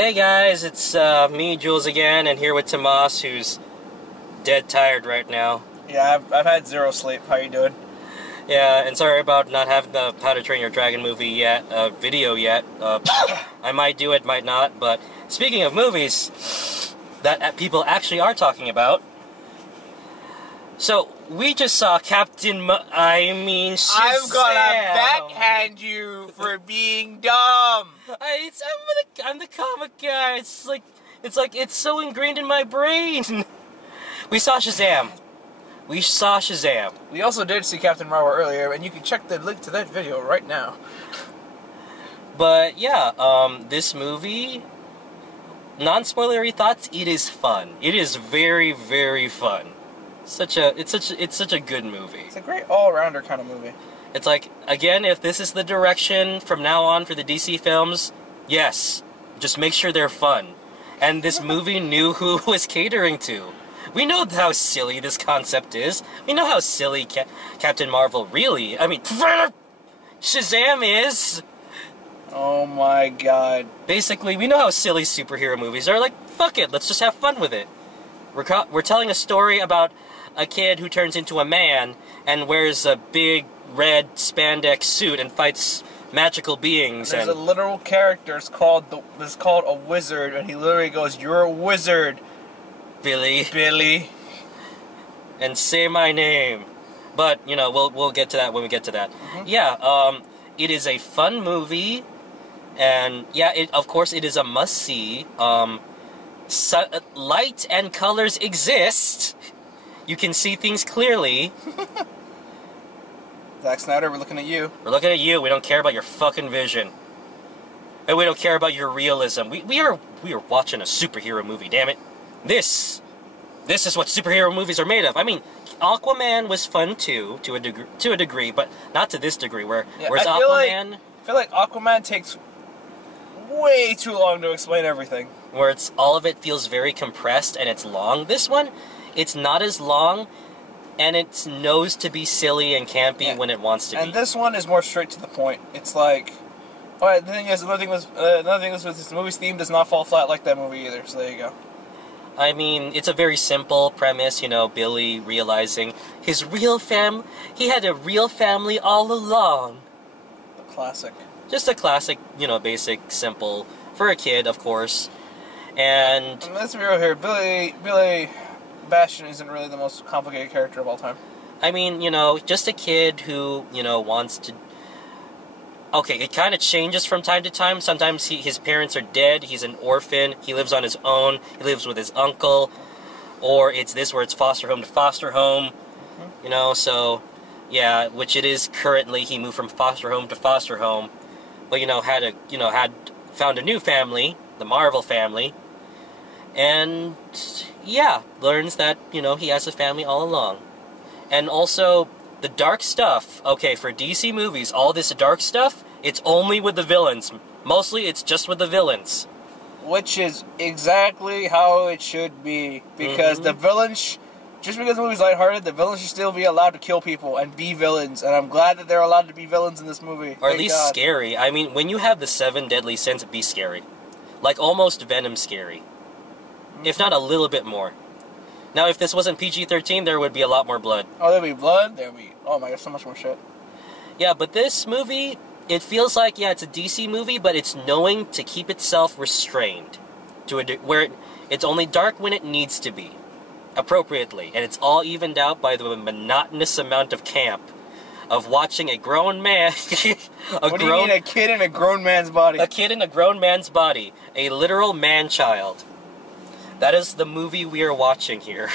Hey guys, it's me, Julz again, and here with Tomas, who's dead tired right now. Yeah, I've had zero sleep. How you doing? Yeah, and sorry about not having the How to Train Your Dragon movie yet, video yet. I might do it, might not, but speaking of movies that people actually are talking about, so we just saw Shazam. I'm gonna backhand you for being dumb. I'm the comic guy. It's so ingrained in my brain. We saw Shazam. We also did see Captain Marvel earlier, and you can check the link to that video right now. But yeah, this movie, non-spoilery thoughts. It is fun. It is very, very fun. It's such a good movie. It's a great all-rounder kind of movie. It's like, again, if this is the direction from now on for the DC films, yes, just make sure they're fun. And this movie knew who it was catering to. We know how silly this concept is. We know how silly Captain Marvel Shazam is. Oh my god. Basically, we know how silly superhero movies are. Like, fuck it, let's just have fun with it. We're telling a story about a kid who turns into a man and wears a big red spandex suit and fights magical beings. There's a literal character. It's called a wizard, and he literally goes, "You're a wizard, Billy, and say my name." But you know, we'll get to that when we get to that. Mm-hmm. Yeah, it is a fun movie, and yeah, of course it is a must see. Light and colors exist. You can see things clearly. Zack Snyder, we're looking at you. We're looking at you. We don't care about your fucking vision. And we don't care about your realism. We are watching a superhero movie, damn it. This is what superhero movies are made of. I mean, Aquaman was fun too, to a degree, but not to this degree, whereas Aquaman... I feel like Aquaman takes way too long to explain everything. Where all of it feels very compressed and it's long. This one, it's not as long, and it knows to be silly and campy when it wants to be. And this one is more straight to the point. It's like, alright, the thing is, another thing is with this movie's theme does not fall flat like that movie either, so there you go. I mean, it's a very simple premise, you know, Billy realizing his real he had a real family all along. The classic. Just a classic, you know, basic, simple, for a kid, of course. And let's be real here, Billy Bastion isn't really the most complicated character of all time. I mean, you know, just a kid who, you know, wants to... Okay, it kind of changes from time to time. Sometimes his parents are dead, he's an orphan, he lives on his own, he lives with his uncle, or it's this where it's foster home to foster home, you know, so, yeah, which it is currently. He moved from foster home to foster home, but, you know, had found a new family, the Marvel family, and, yeah, learns that, you know, he has a family all along. And also, the dark stuff, okay, for DC movies, all this dark stuff, it's only with the villains. Mostly, it's just with the villains. Which is exactly how it should be, because the villains, just because the movie's lighthearted, the villains should still be allowed to kill people and be villains, and I'm glad that they're allowed to be villains in this movie. Or at least scary. I mean, when you have the 7 deadly sins, be scary. Like, almost Venom scary. If not a little bit more. Now, if this wasn't PG-13, there would be a lot more blood. Oh, there'd be blood? There'd be... Oh my god, so much more shit. Yeah, but this movie, it feels like, yeah, it's a DC movie, but it's knowing to keep itself restrained. Where it's only dark when it needs to be. Appropriately. And it's all evened out by the monotonous amount of camp. Of watching a grown man... What do you mean, a kid in a grown man's body? A kid in a grown man's body. A literal man-child. That is the movie we are watching here.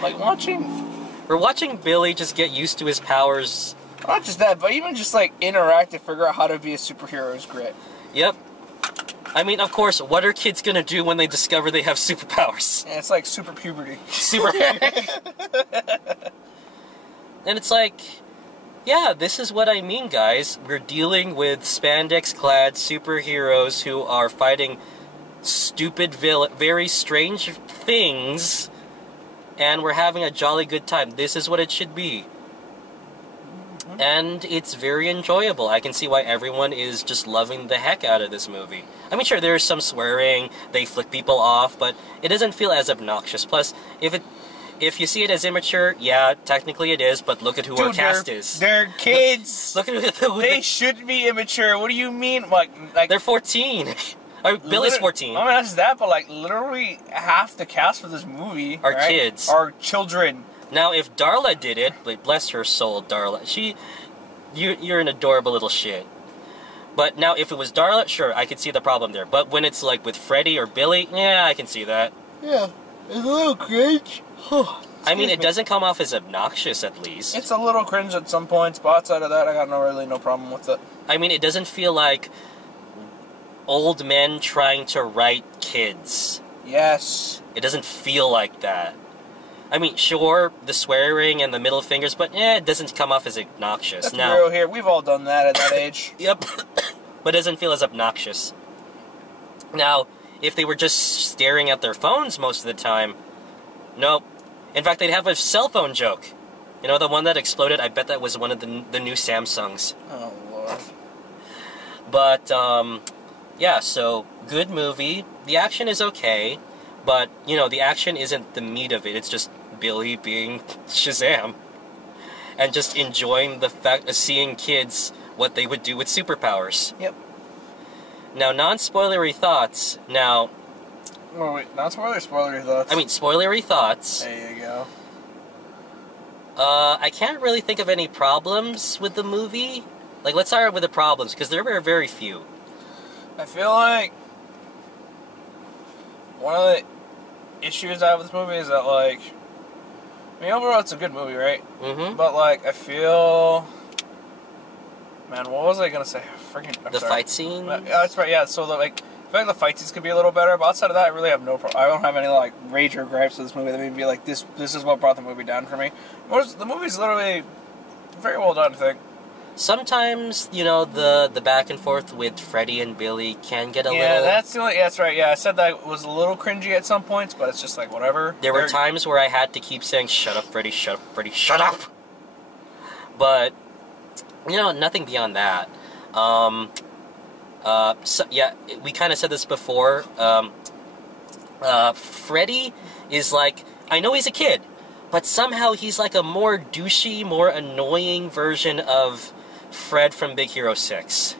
We're watching Billy just get used to his powers. Not just that, but even just, like, interact to figure out how to be a superhero is great. Yep. I mean, of course, what are kids gonna do when they discover they have superpowers? Yeah, it's like super puberty. And it's like, yeah, this is what I mean, guys. We're dealing with spandex-clad superheroes who are fighting stupid, very strange things, and we're having a jolly good time. This is what it should be. And it's very enjoyable. I can see why everyone is just loving the heck out of this movie. I mean, sure, there's some swearing, they flick people off, but it doesn't feel as obnoxious. Plus, if you see it as immature, yeah, technically it is, but look at who our cast is. They're kids! Look at who they should be immature. What do you mean? Like they're 14. Billy's 14. I mean, that's that, but like, literally half the cast for this movie are kids. Are children. Now, if Darla did it, bless her soul, Darla, you're an adorable little shit. But now, if it was Darla, sure, I could see the problem there. But when it's like with Freddy or Billy, yeah, I can see that. Yeah, it's a little cringe. I mean, it doesn't come off as obnoxious, at least. It's a little cringe at some points, but outside of that, I got no problem with it. I mean, it doesn't feel like old men trying to write kids. Yes. It doesn't feel like that. I mean, sure, the swearing and the middle fingers, but it doesn't come off as obnoxious. That's now, real here. We've all done that at that age. Yep. But it doesn't feel as obnoxious. Now, if they were just staring at their phones most of the time, nope. In fact, they'd have a cell phone joke. You know, the one that exploded, I bet that was one of the new Samsungs. Oh, Lord. But, yeah, so, good movie. The action is okay, but, you know, the action isn't the meat of it. It's just Billy being Shazam. And just enjoying the fact of seeing kids, what they would do with superpowers. Yep. Now, non-spoilery thoughts. Now... Oh, wait, spoilery thoughts. I mean, spoilery thoughts. There you go. I can't really think of any problems with the movie. Like, let's start with the problems, because there were very few. I feel like one of the issues I have with this movie is that, like, I mean, overall it's a good movie, right? Mm-hmm. But, like, I feel... Man, what was I gonna say? I'm sorry. Fight scene? That's right, yeah. So, like, I feel like the fight scenes could be a little better, but outside of that, I really have no problem. I don't have any, like, rage or gripes with this movie that made me be like, this is what brought the movie down for me. The movie's literally very well done, I think. Sometimes, you know, the back and forth with Freddy and Billy can get a little... Yeah, that's right, yeah. I said that was a little cringy at some points, but it's just like, whatever. There were times where I had to keep saying, shut up, Freddy, shut up, Freddy, shut up! But, you know, nothing beyond that. So, yeah, we kind of said this before. Freddy is like, I know he's a kid, but somehow he's like a more douchey, more annoying version of Fred from Big Hero 6.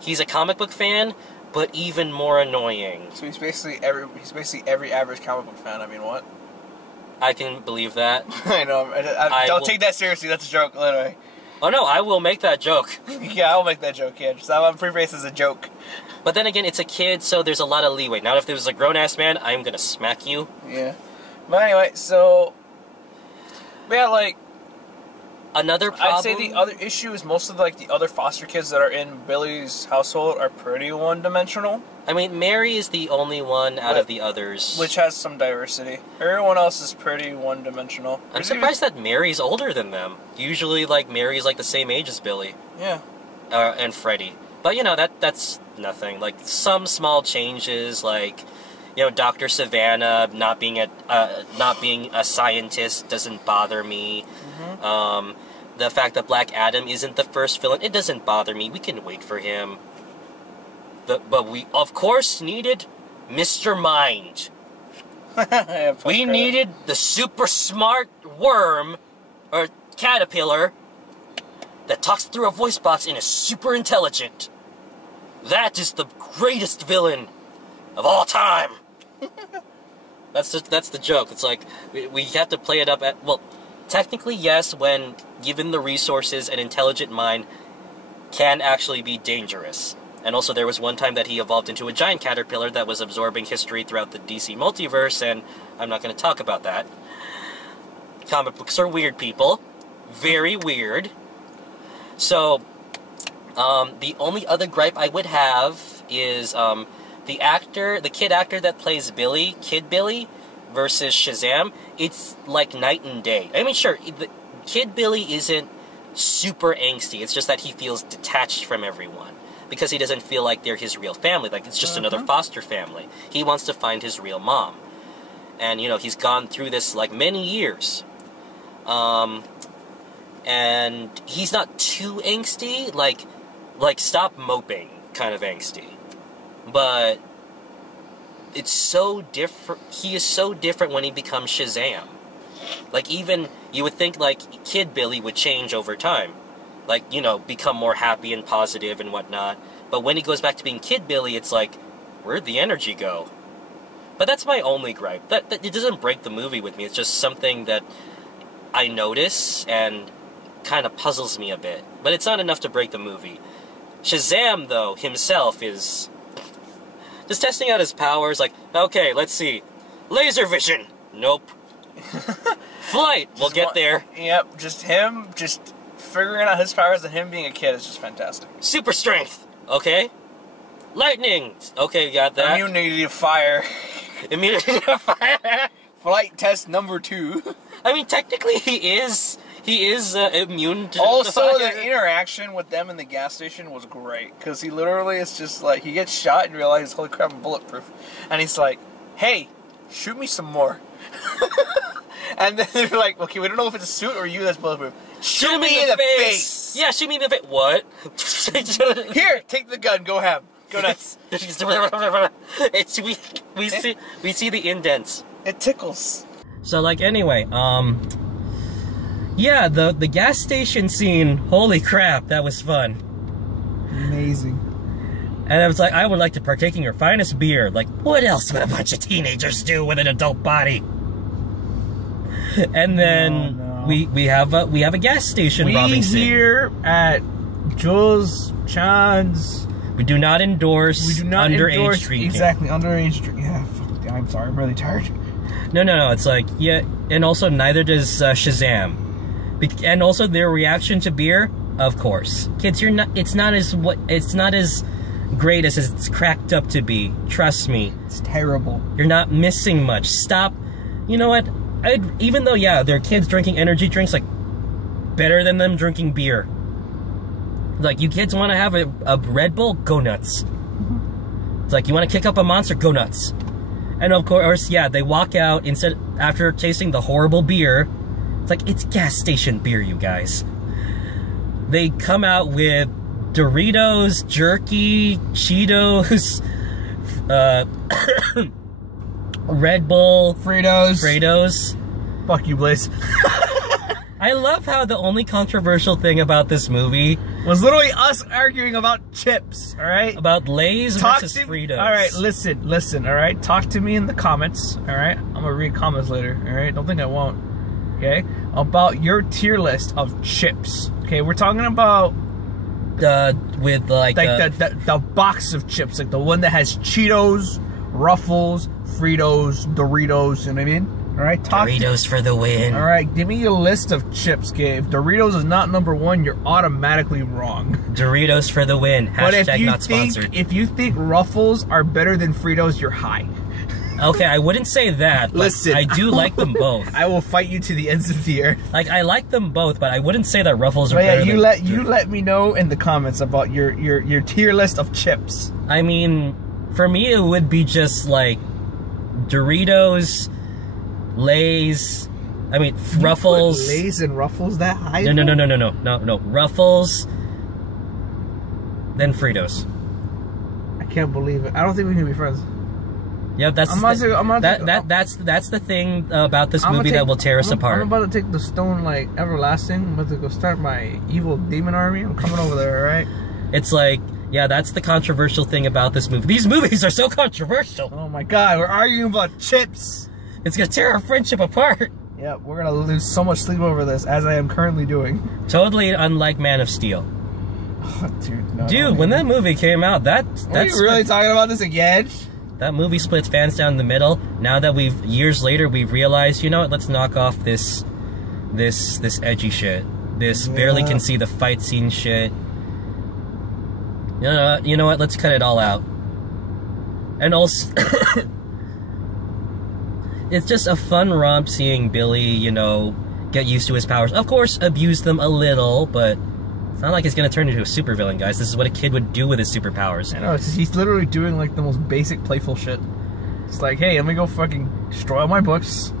He's a comic book fan, but even more annoying. So he's basically every average comic book fan. I mean, what? I can believe that. I know. I don't take that seriously. That's a joke, literally. Oh no, I will make that joke. Yeah, I'll make that joke. Yeah, just I'm preface as a joke. But then again, it's a kid, so there's a lot of leeway. Now, if there was a grown-ass man, I'm gonna smack you. Yeah. But anyway, so... Yeah, like... Another problem... I'd say the other issue is most of, like, the other foster kids that are in Billy's household are pretty one-dimensional. I mean, Mary is the only one out of the others. Which has some diversity. Everyone else is pretty one-dimensional. I'm surprised that Mary's older than them. Usually, like, Mary's, like, the same age as Billy. Yeah. And Freddy. But, you know, that's nothing. Like, some small changes, like... You know, Dr. Savannah not being a scientist doesn't bother me. Mm-hmm. The fact that Black Adam isn't the first villain, it doesn't bother me. We can wait for him. But we, of course, needed Mr. Mind. Yeah, we needed the super smart worm, or caterpillar, that talks through a voice box and is super intelligent. That is the greatest villain of all time. That's the joke. It's like, we have to play it up at... Well, technically, yes, when given the resources, an intelligent mind can actually be dangerous. And also, there was one time that he evolved into a giant caterpillar that was absorbing history throughout the DC multiverse, and I'm not going to talk about that. Comic books are weird, people. Very weird. So, the only other gripe I would have is... the kid actor that plays Billy, Kid Billy, versus Shazam, it's like night and day. I mean, sure, Kid Billy isn't super angsty, it's just that he feels detached from everyone, because he doesn't feel like they're his real family, like it's just another foster family. He wants to find his real mom. And, you know, he's gone through this, like, many years. and he's not too angsty, like stop moping kind of angsty. But it's so different. He is so different when he becomes Shazam. Like, even, you would think, like, Kid Billy would change over time. Like, you know, become more happy and positive and whatnot. But when he goes back to being Kid Billy, it's like, where'd the energy go? But that's my only gripe. That it doesn't break the movie with me. It's just something that I notice and kind of puzzles me a bit. But it's not enough to break the movie. Shazam, though, himself is just testing out his powers. Like, okay, let's see. Laser vision. Nope. Flight. We'll get there. Yep, just him, just figuring out his powers and him being a kid is just fantastic. Super strength. Okay. Lightning. Okay, we got that. Immunity to fire. Immunity to fire. Flight test number 2. I mean, technically, he is immune to Also, the the interaction with them in the gas station was great, because he literally is just like, he gets shot and realizes, holy crap, I'm bulletproof. And he's like, hey, shoot me some more. And then they're like, okay, we don't know if it's a suit or you that's bulletproof. Shoot me in the face! Yeah, shoot me in the face. What? Here, take the gun, go ham. Go nuts. we see the indents. It tickles. So, like, anyway, yeah, the gas station scene, holy crap, that was fun. Amazing. And I was like, I would like to partake in your finest beer. Like, what else would a bunch of teenagers do with an adult body? And then we have a gas station robbing scene. We here at Julz, Chan's. We do not endorse underage drinking. Exactly, underage drinking. Yeah, fuck, I'm sorry, I'm really tired. No, it's like, yeah, and also neither does Shazam. And also their reaction to beer, of course. Kids, it's not as great as it's cracked up to be. Trust me. It's terrible. You're not missing much. Stop. You know what? Even though, yeah, there are kids drinking energy drinks, like, better than them drinking beer. Like, you kids want to have a Red Bull? Go nuts. It's like, you want to kick up a Monster? Go nuts. And of course, yeah, they walk out after tasting the horrible beer. It's like, it's gas station beer, you guys. They come out with Doritos, jerky, Cheetos, Red Bull, Fritos. Fuck you, Blaze. I love how the only controversial thing about this movie was literally us arguing about chips, alright? About Lay's versus Fritos. Alright, listen, alright? Talk to me in the comments, alright? I'm gonna read comments later, alright? Don't think I won't, okay? About your tier list of chips, okay? We're talking about with like the box of chips, like the one that has Cheetos, Ruffles, Fritos, Doritos, you know what I mean? Alright, Doritos for the win. Alright, give me your list of chips, okay? If Doritos is not number 1, you're automatically wrong. Doritos for the win. Hashtag not sponsored. If you think Ruffles are better than Fritos, you're high. Okay, I wouldn't say that. Listen, I do like them both. I will fight you to the ends of the earth. Like, I like them both, but I wouldn't say that Ruffles are better than... You let me know in the comments about your tier list of chips. I mean, for me, it would be just like Doritos, Lay's, I mean, Ruffles. You put Lay's and Ruffles that high? No. Ruffles, then Fritos. I can't believe it. I don't think we can be friends. Yeah, that's the thing about this movie that will tear us apart. I'm about to take the stone like everlasting. I'm about to go start my evil demon army. I'm coming over there, alright? It's like, yeah, that's the controversial thing about this movie. These movies are so controversial. Oh my god, we're arguing about chips. It's gonna tear our friendship apart. Yeah, we're gonna lose so much sleep over this, as I am currently doing. Totally unlike Man of Steel. Oh, dude, no. Dude, when that movie came out, Are you really talking about this again? That movie splits fans down the middle. Now that years later, we've realized, you know what, let's knock off this edgy shit. This barely can see the fight scene shit. You know what, let's cut it all out. And also, it's just a fun romp seeing Billy, you know, get used to his powers. Of course, abuse them a little, but it's not like it's gonna turn into a supervillain, guys. This is what a kid would do with his superpowers. I know, he's literally doing like the most basic playful shit. It's like, hey, let me go fucking destroy all my books.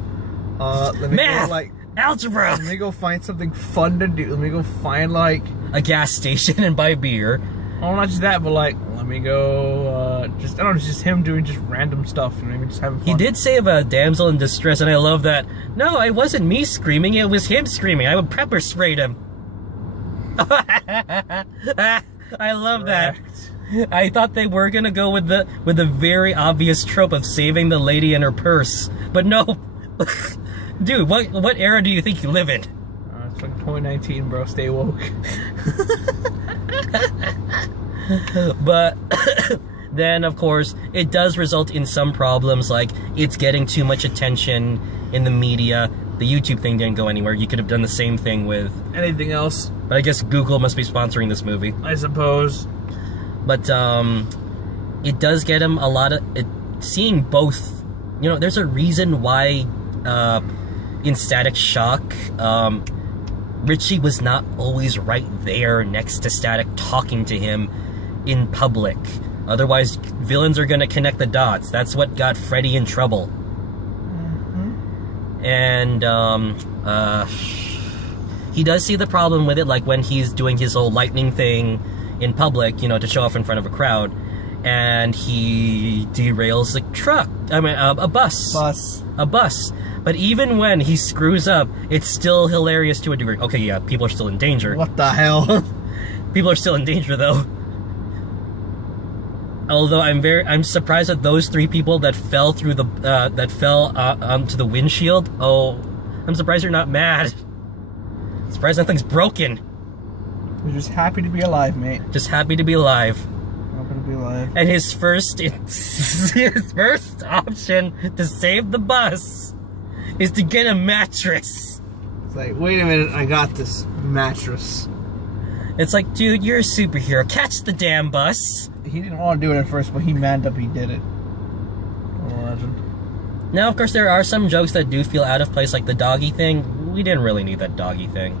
Let me Math! go, like, Algebra! Let me go find something fun to do. Let me go find, like... a gas station and buy beer. Oh, not just that, but, like, let me go, just, I don't know, it's just him doing just random stuff, and maybe just having fun. He did save a damsel in distress, and I love that. No, it wasn't me screaming, it was him screaming. I would pepper sprayed him. I love that. I thought they were gonna go with the very obvious trope of saving the lady and her purse, but no. Dude, what era do you think you live in? It's like 2019, bro. Stay woke. But then, of course, it does result in some problems, like it's getting too much attention in the media. The YouTube thing didn't go anywhere. You could have done the same thing with anything else. But I guess Google must be sponsoring this movie. I suppose. But it does get him a lot of... seeing both... You know, there's a reason why in Static Shock, Richie was not always right there next to Static talking to him in public. Otherwise, villains are going to connect the dots. That's what got Freddy in trouble. And he does see the problem with it, like when he's doing his whole lightning thing in public, you know, to show off in front of a crowd, and he derails a truck. I mean, a bus. A bus. But even when he screws up, it's still hilarious to a degree. Okay, yeah, people are still in danger. What the hell? People are still in danger, though. Although I'm surprised that those 3 people that fell through the onto the windshield. Oh, I'm surprised you're not mad. Surprised nothing's broken. We're just happy to be alive, mate. Just happy to be alive. Happy to be alive. And his first option to save the bus is to get a mattress. It's like, wait a minute, I got this mattress. It's like, dude, you're a superhero. Catch the damn bus. He didn't want to do it at first, but he manned up, he did it. Legend. Now, of course, there are some jokes that do feel out of place, like the doggy thing. We didn't really need that doggy thing.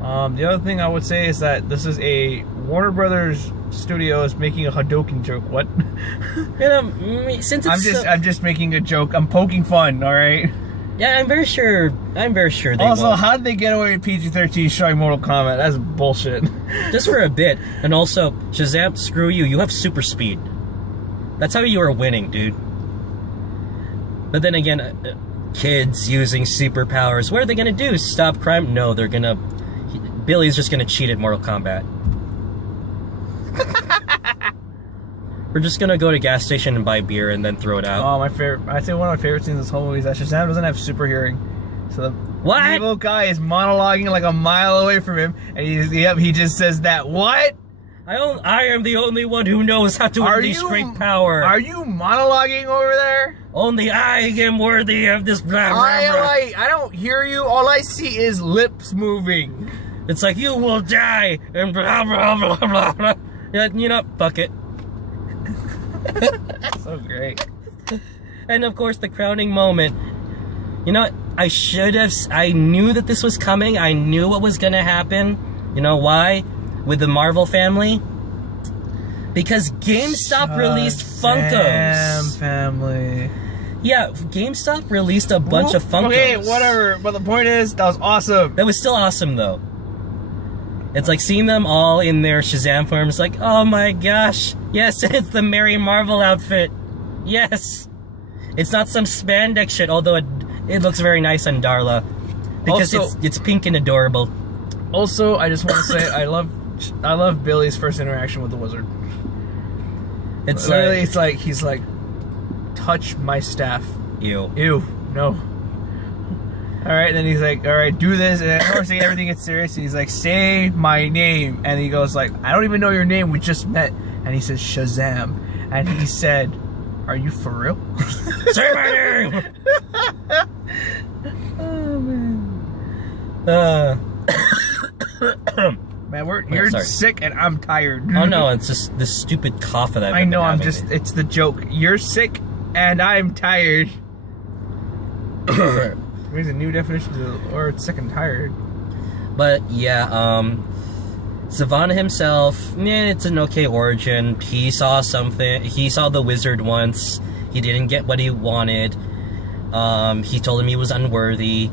The other thing I would say is that this is a Warner Brothers Studios making a Hadouken joke. What? You know, since it's I'm just making a joke. I'm poking fun, all right? Yeah, I'm very sure they also, won't. how did they get away with PG-13 showing Mortal Kombat? That's bullshit. Just for a bit. And also, Shazam, screw you. You have super speed. That's how you are winning, dude. But then again, kids using superpowers, what are they gonna do? Stop crime? No, they're gonna... Billy's just gonna cheat at Mortal Kombat. We're just gonna go to a gas station and buy beer and then throw it out. Oh, my favorite! I'd say one of my favorite scenes in this whole movie is that Shazam doesn't have super hearing, so the evil guy is monologuing like a mile away from him, and he just says that what? I am the only one who knows how to unleash great power. Are you monologuing over there? Only I am worthy of this blah, blah, blah. I don't hear you. All I see is lips moving. It's like, you will die, and blah, blah, blah, blah, blah. You know, fuck it. So great. And of course, the crowning moment. You know what? I knew that this was coming. I knew what was gonna happen. You know why? With the Marvel family? Because GameStop released Funkos. Family. Yeah, GameStop released a bunch of Funkos. Okay, whatever. But the point is, that was awesome. That was still awesome, though. It's like seeing them all in their Shazam forms, like, oh my gosh. Yes, it's the Mary Marvel outfit. Yes. It's not some spandex shit, although it looks very nice on Darla. Because also, it's pink and adorable. Also, I just want to say, I love Billy's first interaction with the wizard. It's literally, he's like, touch my staff. Ew. Ew. No. Alright, then he's like, alright, do this, and then of course everything gets serious, and he's like, say my name, and he goes like, I don't even know your name, we just met, and he says, Shazam, and he said, are you for real? Say my name! Oh, man. Man, you're sick and I'm tired. Oh no, it's just this stupid cough that I know, it's the joke. You're sick and I'm tired. There's a new definition or sick and tired. But yeah, Savannah himself, it's an okay origin. He saw something, he saw the wizard once, he didn't get what he wanted. He told him he was unworthy.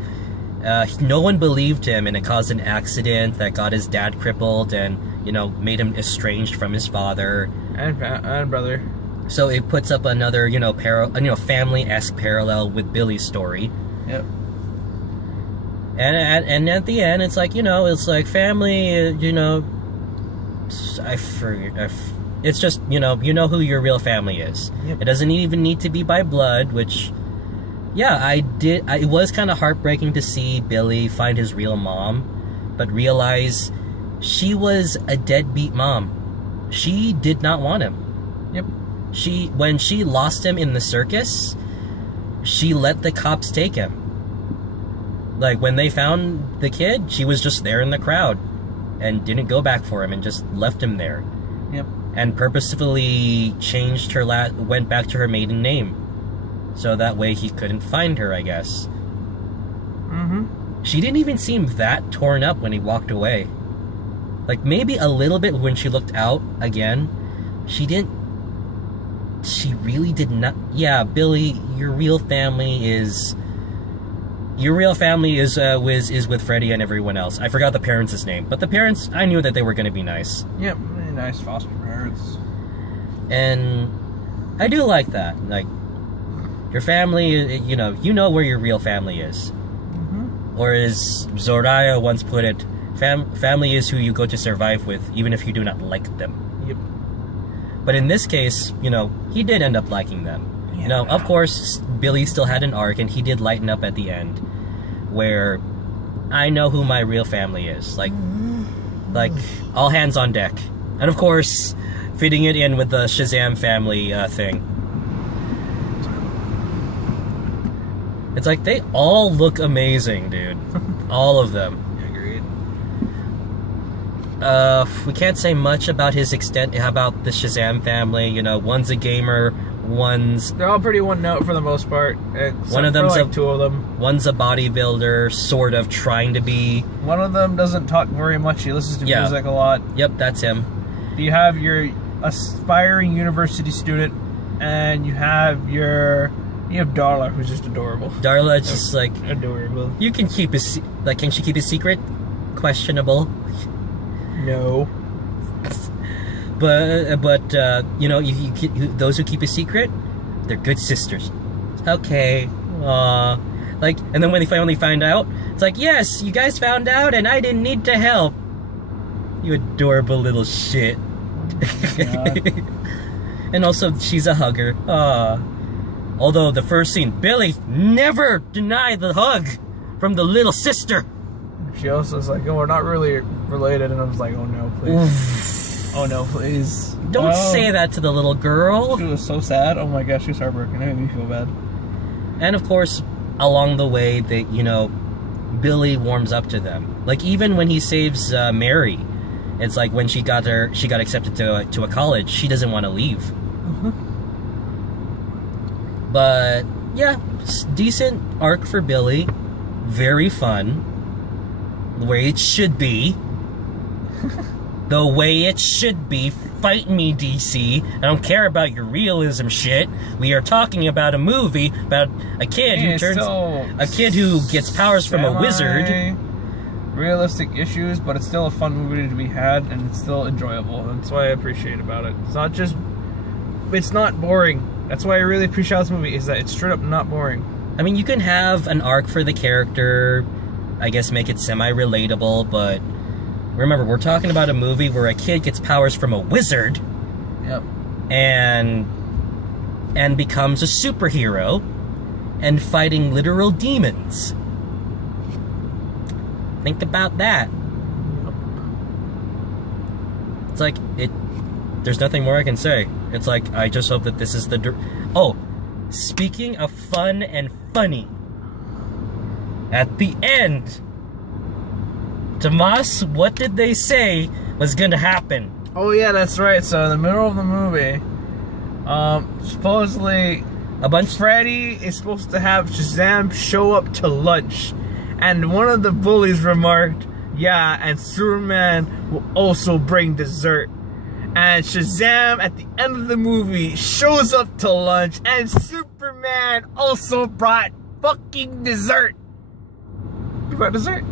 No one believed him, and it caused an accident that got his dad crippled and, you know, made him estranged from his father. And brother. So it puts up another, you know, family-esque parallel with Billy's story. Yep. And at the end, it's like, you know, it's like family, you know, it's just, you know who your real family is. Yep. It doesn't even need to be by blood, which, yeah, it was kind of heartbreaking to see Billy find his real mom, but realize she was a deadbeat mom. She did not want him. Yep. When she lost him in the circus, she let the cops take him. Like, when they found the kid, she was just there in the crowd and didn't go back for him and just left him there. Yep. And purposefully changed went back to her maiden name. So that way he couldn't find her, I guess. Mm-hmm. She didn't even seem that torn up when he walked away. Like, maybe a little bit when she looked out again. She really did not... Yeah, Billy, your real family is with Freddie and everyone else. I forgot the parents' name, but the parents, I knew that they were going to be nice. Yep, really nice foster parents. And I do like that. Like, your family, you know where your real family is. Mm-hmm. Or as Zoraya once put it, family is who you go to survive with, even if you do not like them. Yep. But in this case, you know, he did end up liking them. Yeah. You know, of course, Billy still had an arc, and he did lighten up at the end, where I know who my real family is. Like all hands on deck. And of course, fitting it in with the Shazam family thing. It's like, they all look amazing, dude. All of them. Agreed. We can't say much about his extent, about the Shazam family. You know, one's a gamer, they're all pretty one note for the most part. One of them's like two of them. One's a bodybuilder, sort of trying to be. One of them doesn't talk very much. He listens to music a lot. Yep, that's him. You have your aspiring university student, and you have Darla, who's just adorable. Darla's just like adorable. You can keep can she keep a secret? Questionable. No. But you know, those who keep a secret, they're good sisters. Okay. Like, and then when they finally find out, it's like, yes, you guys found out, and I didn't need to help. You adorable little shit. And also, she's a hugger. Although the first scene, Billy never denied the hug from the little sister. She also was like, oh, we're not really related, and I was like, oh no, please. Oh no, please. Don't say that to the little girl. She was so sad. Oh my gosh, she was heartbroken. It made me feel bad. And of course, along the way, you know, Billy warms up to them. Like, even when he saves Mary, it's like when she got accepted to a college, she doesn't want to leave. Mm-hmm. But yeah, decent arc for Billy. Very fun. The way it should be. The way it should be. Fight me, DC. I don't care about your realism shit. We are talking about a movie about a kid who gets powers from a wizard. Realistic issues, but it's still a fun movie to be had, and it's still enjoyable. That's why I appreciate about it. It's not boring. That's why I really appreciate this movie, is that it's straight up not boring. I mean, you can have an arc for the character, I guess make it semi-relatable, but remember, we're talking about a movie where a kid gets powers from a wizard. Yep. And becomes a superhero and fighting literal demons. Think about that. Yep. It's like, there's nothing more I can say. It's like, I just hope that this is oh, speaking of fun and funny, at the end, Tomas, what did they say was gonna happen? Oh yeah, that's right. So in the middle of the movie, supposedly Freddy is supposed to have Shazam show up to lunch, and one of the bullies remarked, yeah, and Superman will also bring dessert. And Shazam, at the end of the movie, shows up to lunch, and Superman also brought fucking dessert. before dessert.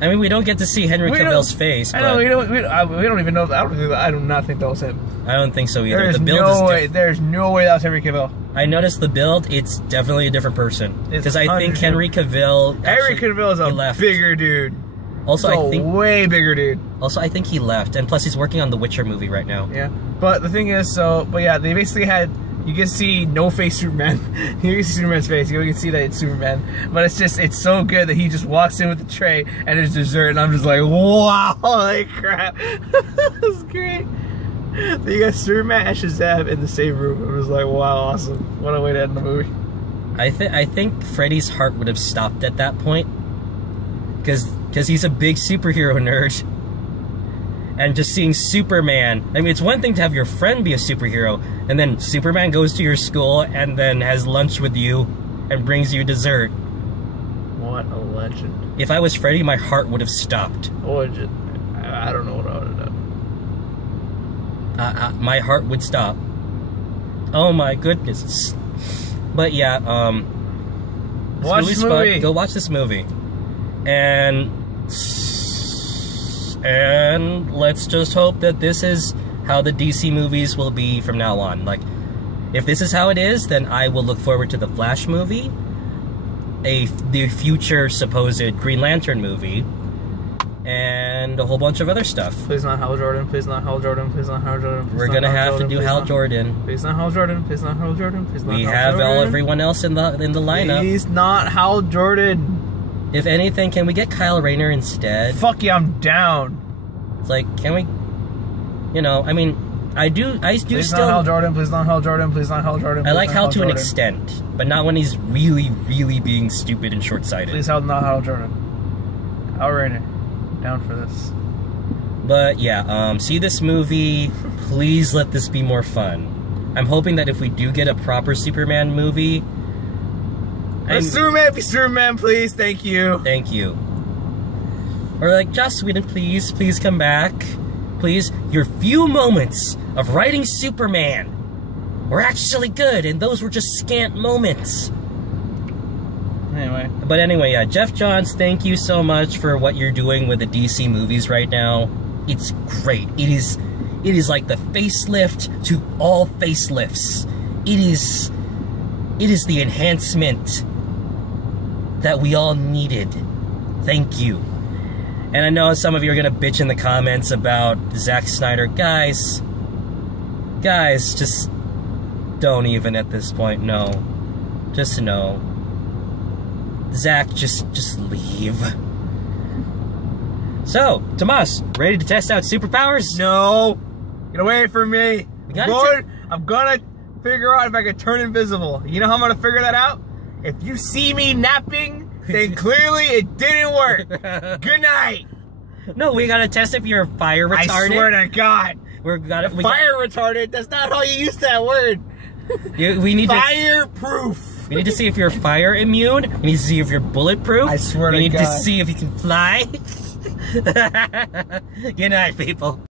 I mean, we don't get to see Henry Cavill's face. I know we don't even know. I do not think that was him. I don't think so either. There's the build no is way. There's no way that was Henry Cavill. I noticed the build. It's definitely a different person because I think Henry Cavill. Henry Cavill is a bigger dude. Also, I think way bigger dude. Also, I think he left, and plus he's working on the Witcher movie right now. Yeah, but the thing is, they basically had. You can see no face Superman. You can see Superman's face. You can see that it's Superman. But it's so good that he just walks in with the tray and there's dessert, and I'm just like, wow, holy crap. That's great. So you got Superman and Shazam in the same room. I was like, wow, awesome. What a way to end the movie. I think Freddy's heart would have stopped at that point. Because he's a big superhero nerd. And just seeing Superman, I mean, it's one thing to have your friend be a superhero, and then Superman goes to your school and then has lunch with you and brings you dessert. What a legend. If I was Freddy, my heart would have stopped. I don't know what I would have done. My heart would stop. Oh my goodness. But yeah, watch this movie. Fun. Go watch this movie. And let's just hope that this is how the DC movies will be from now on. Like, if this is how it is, then I will look forward to the Flash movie, the future supposed Green Lantern movie, and a whole bunch of other stuff. Please not Hal Jordan, please not Hal Jordan, please not Hal Jordan. We're gonna have to do Hal Jordan. Please not Hal Jordan, please not Hal Jordan, please not Hal Jordan. We have everyone else in the lineup. Please not Hal Jordan. If anything, can we get Kyle Rayner instead? Fuck yeah, I'm down. It's like, can we, I mean, I do please still... Not Hal Jordan, please not Hal Jordan, please not Hal Jordan. I like Hal to an extent, but not when he's really, really being stupid and short-sighted. Please not Hal Jordan. Kyle Rayner, down for this. But yeah, see this movie, please let this be more fun. I'm hoping that if we do get a proper Superman movie... Superman, be Superman, please. Thank you. Thank you. Or like, Joss Whedon, please come back. Please, your few moments of writing Superman were actually good, and those were just scant moments. Anyway, yeah, Jeff Johns, thank you so much for what you're doing with the DC movies right now. It's great. It is like the facelift to all facelifts. It is the enhancement that we all needed. Thank you. And I know some of you are gonna bitch in the comments about Zack Snyder. Guys, just don't even at this point. No. Just no. Zack, just leave. So, Tomas, ready to test out superpowers? No. Get away from me. I'm gonna figure out if I can turn invisible. You know how I'm gonna figure that out? If you see me napping, then clearly it didn't work. Good night. No, we gotta test if you're fire retarded. I swear to God. Fire retarded? That's not how you use that word. We need Fireproof. We need to see if you're fire immune. We need to see if you're bulletproof. I swear to God. We need to see if you can fly. Good night, people.